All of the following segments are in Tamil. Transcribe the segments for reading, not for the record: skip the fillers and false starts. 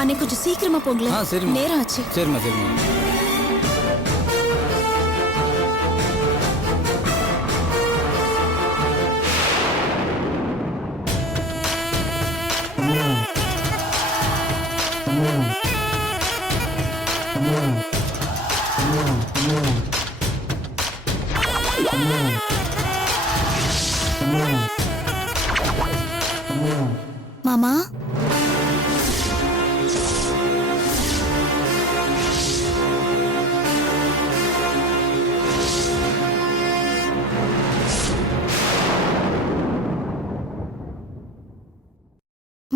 அன்னை கொஞ்சம் சீக்கிரமா போங்களேன். சரிம்மா. நேரம் ஆச்சு. சரிம்மா சரிம்மா. மாமா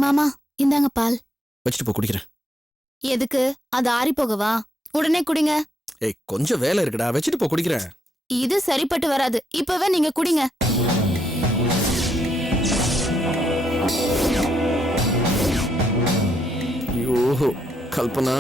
மாமா இந்தாங்க பால். வச்சுட்டு போ, குடிக்கிறேன். எதுக்கு? அது ஆறி போகவா? உடனே குடிங்க. ஏய், கொஞ்சம் வேலை இருக்குடா, வச்சுட்டு போ, குடிக்கிறேன். இது சரிப்பட்டு வராது. இப்பவே நீங்க குடிங்க. ஐயோ கல்பனா,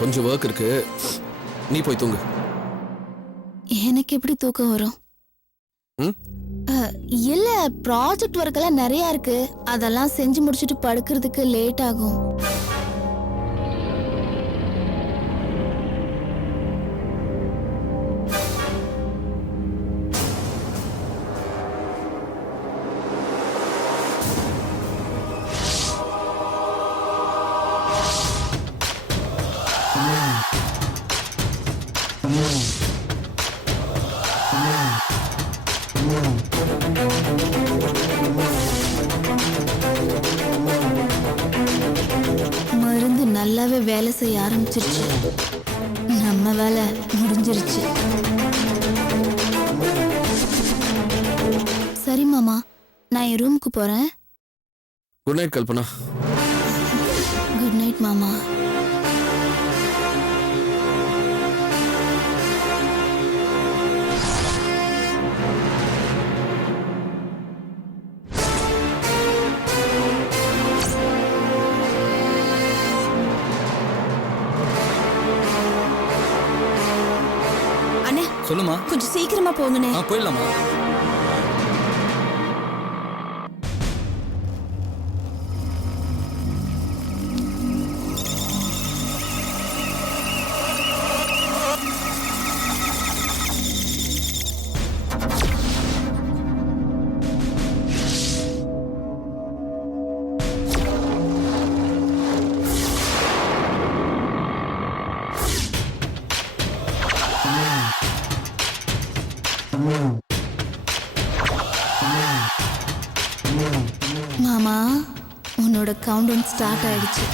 கொஞ்சம் ஒர்க் இருக்கு, நீ போய் தூங்கு. எனக்கு எப்படி தூக்கம் வரும்? இல்ல, ப்ராஜெக்ட் ஒர்க் எல்லாம் நிறைய இருக்கு. அதெல்லாம் செஞ்சு முடிச்சிட்டு படுக்கிறதுக்கு லேட் ஆகும். மருந்து நல்லாவே வேலை செய்ய ஆரம்பிச்சிருச்சு. நம்ம வேலை முடிஞ்சிருச்சு. சரி மாமா, நான் என் ரூமுக்கு போறேன். Good night Kalpana. Good night மாமா. அண்ணே சொல்லுமா. கொஞ்சம் சீக்கிரமா போங்கண்ணே. போயிடலாமா. மாமா, உன்னோட கவுண்டவுன் ஸ்டார்ட் ஆயிடுச்சு.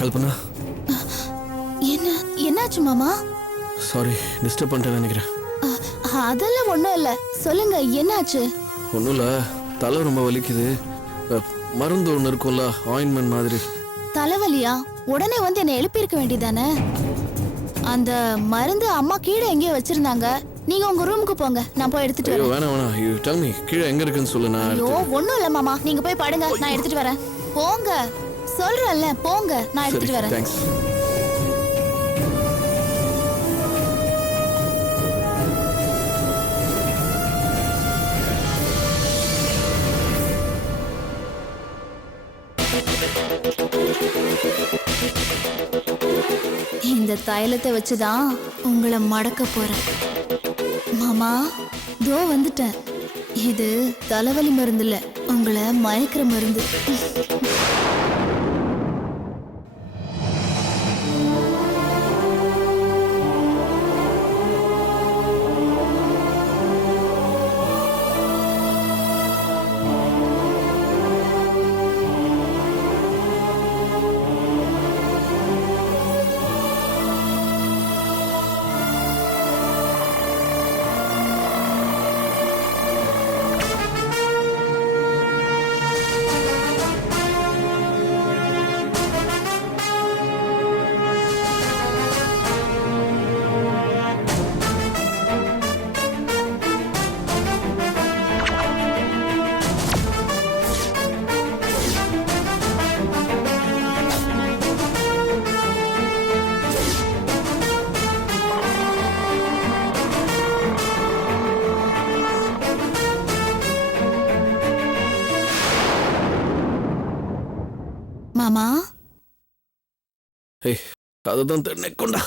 கல்பனா என்ன என்னாச்சு மாமா? சாரி டிஸ்டர்ப் பண்ணிட்டேன்னு நினைக்கிறேன். அதெல்லாம் ஒண்ணும் இல்ல, சொல்லுங்க என்னாச்சு? ஒன்றும் இல்லை, தலை ரொம்ப வலிக்குது. மருந்து ஒன்று இருக்கும்ல, ஆயின்மெண்ட் மாதிரி. தலைவலியா? உடனே வந்து என்ன எழுப்பியிருக்க வேண்டியதானே? அந்த மருந்து அம்மா கீழே எங்கேயோ வச்சிருந்தாங்க. நீங்க உங்க ரூமுக்கு போங்க, நான் போய் எடுத்துட்டு ஐயோ வரேன். வேணாம் வேணாம், யூ டெல் மீ கீழே எங்கே இருக்குன்னு சொல்லு. நான் ஐயோ ஒண்ணும் இல்ல மாமா, நீங்க போய் படுங்க, நான் எடுத்துட்டு வரேன். போங்க சொல்றேன்ல, போங்க, நான் எடுத்துட்டு வரேன். தேங்க்ஸ். இந்த தைலத்தை வச்சுதான் உங்களை மடக்க போறேன். மாமா தோ வந்துட்டேன். இது தலைவலி மருந்து இல்ல, உங்களை மயக்கிற மருந்து. மாமா ஏய் அதுதான் தென்னை கொண்டா.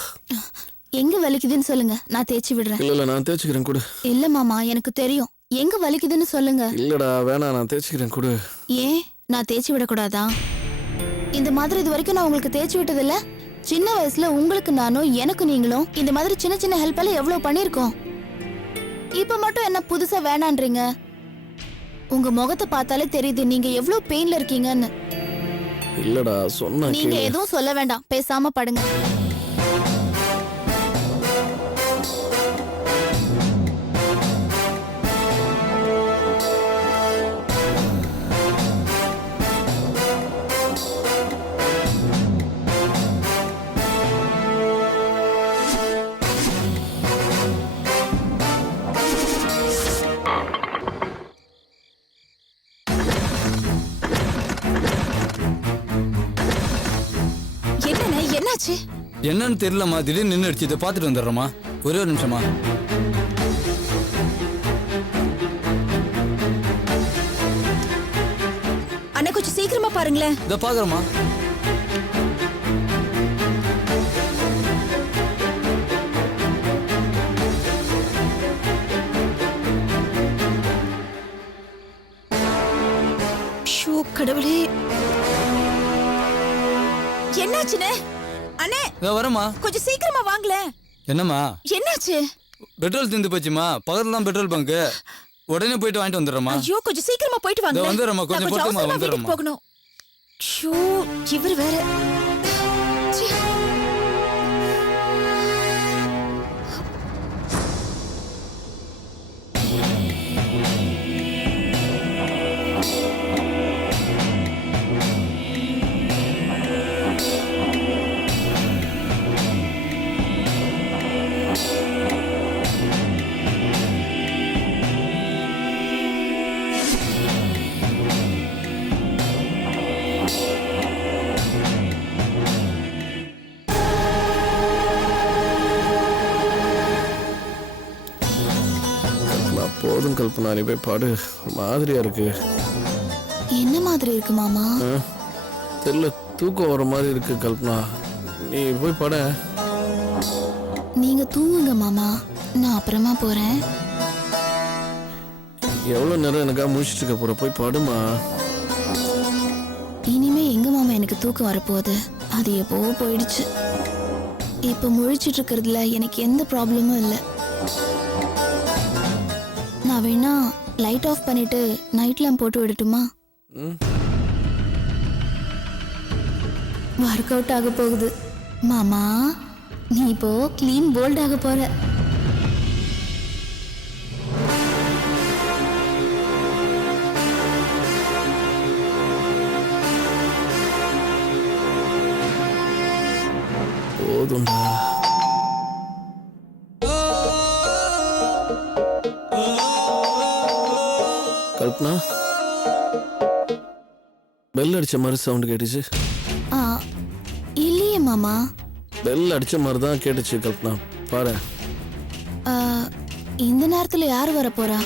எங்க வலிக்குதுன்னு சொல்லுங்க, நான் தேய்ச்சி விடுறேன். இல்லை இல்லை, நான் தேய்ச்சிக்கிறேன் கொடு. இல்ல மாமா, எனக்கு தெரியும் எங்க வலிக்குதுன்னு சொல்லுங்க. இல்லடா வேணாம், நான் தேய்ச்சிக்கிறேன் கொடு. ஏன் நான் தேய்ச்சி விடக்கூடாதா? இந்த மாதிரி இது வரைக்கும் நான் உங்களுக்கு தேய்ச்சி விட்டதில்ல. சின்ன வயசுல உங்களுக்கு நானும் எனக்கு நீங்களும் இந்த மாதிரி சின்ன சின்ன ஹெல்ப் எல்லாம் எவ்வளவு பண்ணிருக்கோம். இப்ப மட்டும் என்ன புதுசா வேணான்றீங்க? உங்க முகத்தை பார்த்தாலே தெரியுது நீங்க எவ்வளவு பெயின்ல இருக்கீங்கன்னு. இல்லடா சொன்னா நீங்க எதுவும் சொல்ல வேண்டாம், பேசாம படுங்க. என்னாச்சு? என்னன்னு தெரியலம்மா, திடீர்னு நின்றுடுச்சு. இதை பார்த்துட்டு வந்துடுறோமா, ஒரே ஒரு நிமிஷமா. அண்ணா கொஞ்சம் சீக்கிரமா பாருங்களேன். இதை பாக்குறோமா. ஷோ கடவுளே, என்னாச்சுனே? அண்ணே இதோ வரமா, கொஞ்சம் சீக்கிரமா வாங்களே. என்னம்மா என்னாச்சு? பெட்ரோல் தீர்ந்து போச்சுமா, பக்கத்துல தான் பெட்ரோல் பங்க். உடனே போயிட்டு வாங்கிட்டு வந்துடுறோமா. ஐயோ கொஞ்சம் சீக்கிரமா போயிட்டு வாங்க. வந்துடுறோமா, கொஞ்சம் பொறுத்துமா, வந்துடுறோமா. போகணும். ஷோ இவர் வேற. ச்சீ. போதும் கல்பனா, நீ போய் பாடு. மாதிரியா இருக்கு. என்ன மாதிரி இருக்கு மாமா? தெரியல, தூக்கம் வர மாதிரி இருக்கு கல்பனா. நீ போய் பாட. நீங்க தூங்குங்க மாமா, நான் அப்புறமா போறேன். எவ்வளவு நேரம் எனக்கா முடிச்சிட்டு இருக்க போற, போய் பாடுமா. இனிமே எங்க மாமா எனக்கு தூக்கம் வரப்போகுது, அது எப்போ போயிடுச்சு. இப்ப முழிச்சிட்டு இருக்கிறதுல எனக்கு எந்த ப்ராப்ளமும் இல்லை. நான் வேணா லைட் ஆஃப் பண்ணிட்டு நைட் லேம்ப் போட்டு விடட்டுமா? ஒர்க் அவுட் ஆக போகுது. மாமா, நீ இப்போ க்ளீன் போல்ட் ஆக போற. போதும்டா. கல்பனா, பெல் அடிச்ச மாதிரி சவுண்ட் கேட்டுச்சு. ஆ, இல்லையே மாமா. பெல் அடிச்ச மாதிரி தான் கேட்டுச்சு கல்பனா. பாரு. ஆ, இந்த நேரத்துல யார் வர போறா?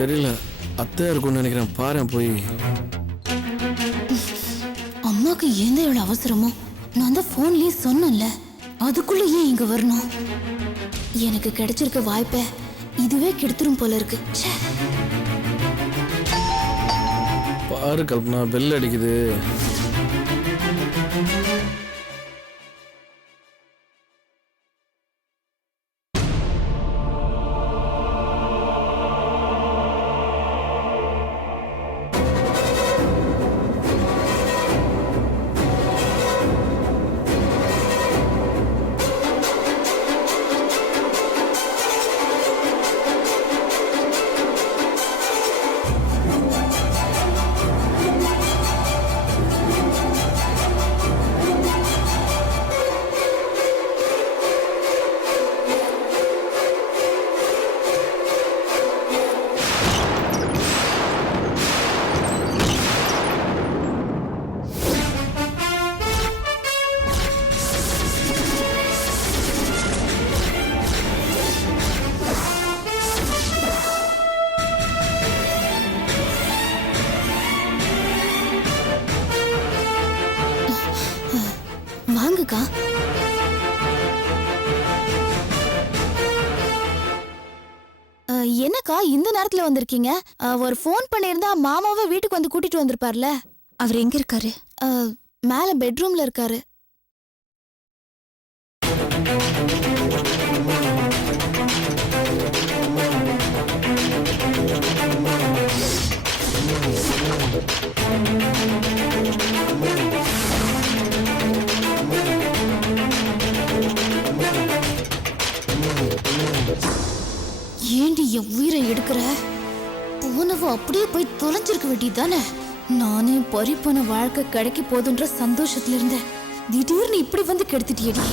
தெரியல, அத்தையா இருக்கும்னு நினைக்கிறேன். பாரு போய். அம்மாக்கு ஏந்த எவ்வளவு அவசரமோ? நான் தான் போன்லயே சொன்னேன்ல, அதுக்குள்ள ஏன் இங்க வரணும்? எனக்கு கிடைச்சிருக்க வாய்ப்பை இதுவே கெடுத்துரும் போல இருக்கு. ச்சே. பாரு கல்பனா, பெல் அடிக்குது. வாங்கக்கா. என்னக்கா இந்த நேரத்துல வந்திருக்கீங்க? ஒரு ஃபோன் பண்ணியிருந்தா மாமாவை வீட்டுக்கு வந்து கூட்டிட்டு வந்திருப்பார்ல. அவர் எங்க இருக்காரு? மேல பெட்ரூம்ல இருக்காரு. ஏண்டி என் உயிரை எடுக்கிற? போனவ அப்படியே போய் தொலைஞ்சிருக்க வேண்டியதானே. நானே பறிப்போன வாழ்க்கை கிடைக்க போதுன்ற சந்தோஷத்துல இருந்தேன். திடீர்னு இப்படி வந்து கெடுத்துட்டியடி.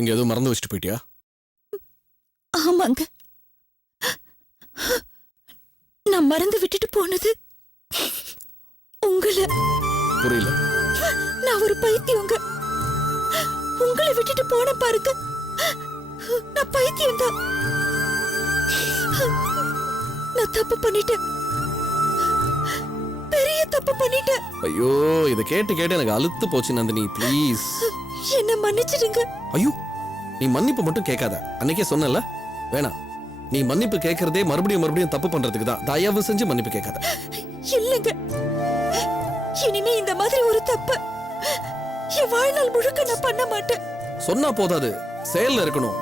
இங்க எதுவும் மறந்து வச்சுட்டு போயிட்டியா? ஆமாங்க, நான் மறந்து விட்டுட்டு போனது உங்களை. புரியல. நான் ஒரு பைத்தியங்க. உங்களை விட்டுட்டு போன பாருங்க, நான் பைத்தியம் தான். நான் தப்பு பண்ணிட்டேன், பெரிய தப்பு பண்ணிட்டேன். ஐயோ, இதை கேட்டு கேட்டு எனக்கு அலுத்து போச்சு நந்தினி. ப்ளீஸ் என்ன மன்னிச்சிடுங்க. ஐயோ, நீ மன்னிப்பு மட்டும் கேட்காத. அன்னைக்கே சொன்னல, வேணாம். நீ மன்னிப்பு கேட்கறதே மறுபடியும் மறுபடியும் தப்பு பண்றதுக்கு தான். தயவு செஞ்சு மன்னிப்பு கேட்காத. இல்லங்க, இனிமே இந்த மாதிரி ஒரு தப்பு என் வாழ்நாள் முழுக்க நான் பண்ண மாட்டேன். சொன்னா போதாது, செயல்ல இருக்கணும்.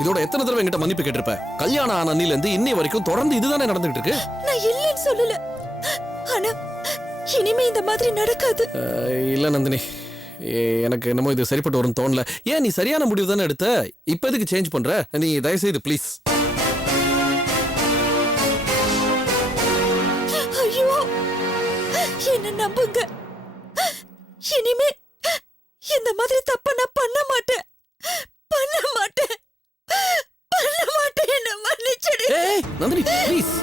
இதோட எத்தனை தடவை என்கிட்ட மன்னிப்பு கேட்டிருப்ப? கல்யாணம் ஆன அன்னில இருந்து இன்னை வரைக்கும் தொடர்ந்து இதுதானே நடந்துகிட்டு இருக்கு. நான் இல்லைன்னு சொல்லல, ஆனா இனிமே இந்த மாதிரி நடக்காது. இல்ல நந்தினி, எனக்கு என்னமோ இது சரிப்பட்டு வரும்னு தோணல. ஏன், நீ சரியான முடிவு தானே எடுத்த. இப்ப எதுக்கு சேஞ்ச் பண்ற? நீ தயவுசெய்து ப்ளீஸ். என்ன நம்புங்க. இனிமே இந்த மாதிரி தப்ப நான் பண்ண மாட்டேன். என்ன மன்னிச்சிடு. ஏய் Nandini please.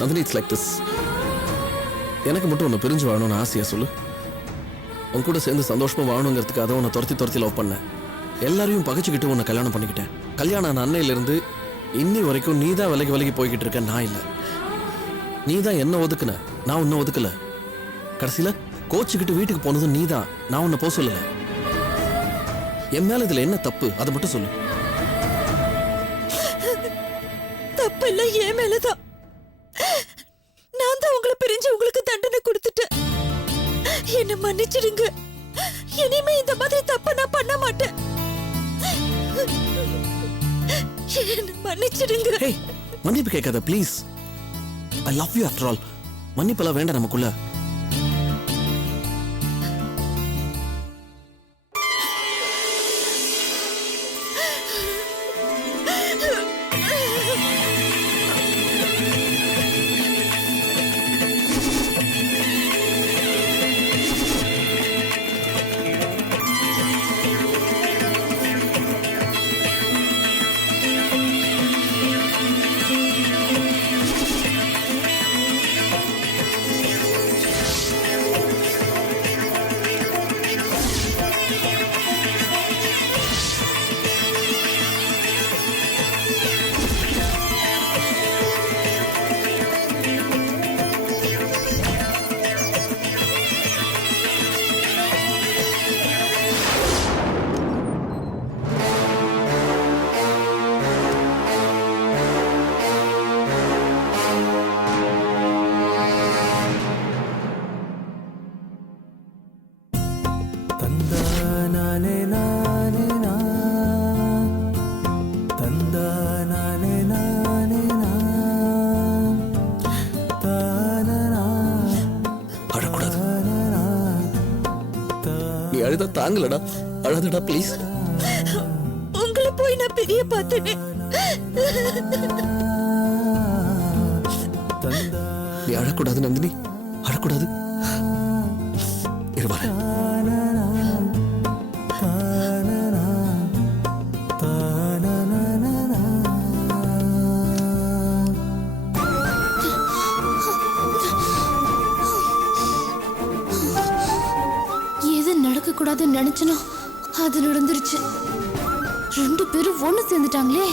Nandini it's like this. எனக்கு மட்டும் உன்னை பிரிஞ்சு வாழணும்னு ஆசையா சொல்லு. உன் கூட சேர்ந்து சந்தோஷமா வாழணுங்கிறதுக்கு அதை உன்னை துரத்தி லவ் பண்ணேன். எல்லாரையும் பகைச்சுக்கிட்டு உன்னை கல்யாணம் பண்ணிக்கிட்டேன். கல்யாணம் ஆன அன்னையிலிருந்து இன்னி வரைக்கும் நீ தான் விலகி போய்கிட்டு இருக்க, நான் இல்லை. நீ தான் என்ன ஒதுக்குன, நான் உன்னை ஒதுக்கல. கடைசியில கோச்சுக்கிட்டு வீட்டுக்கு போனதும் நீ தான், நான் உன்னை போக சொல்லல. என் மேல இதுல என்ன தப்பு அதை மட்டும் சொல்லு. தப்பு இல்ல, என் மேலதான். நான் தான் உங்களை பிரிஞ்சு உங்களுக்கு தண்டனை கொடுத்துட்டேன். என்ன மன்னிச்சிடுங்க. இனிமே இந்த மாதிரி தப்ப நான் பண்ண மாட்டேன். என்ன மன்னிச்சிடுங்க. ஹே மன்னிப்பு கேட்காத please. I love you after all. மன்னிப்பெல்லாம் வேண்டாம் நமக்குள்ள. அழுத தாங்கலடா, அழாதடா ப்ளீஸ். உங்களை போய் நான் பெரிய பார்த்தேனே. நீ அழக்கூடாது நந்தினி, அழக்கூடாது. இருவாரு கூடாதுன்னு நினைச்சனோ அது நடந்துருச்சு. 2 பேரும் ஒண்ணு சேர்ந்துட்டாங்களே.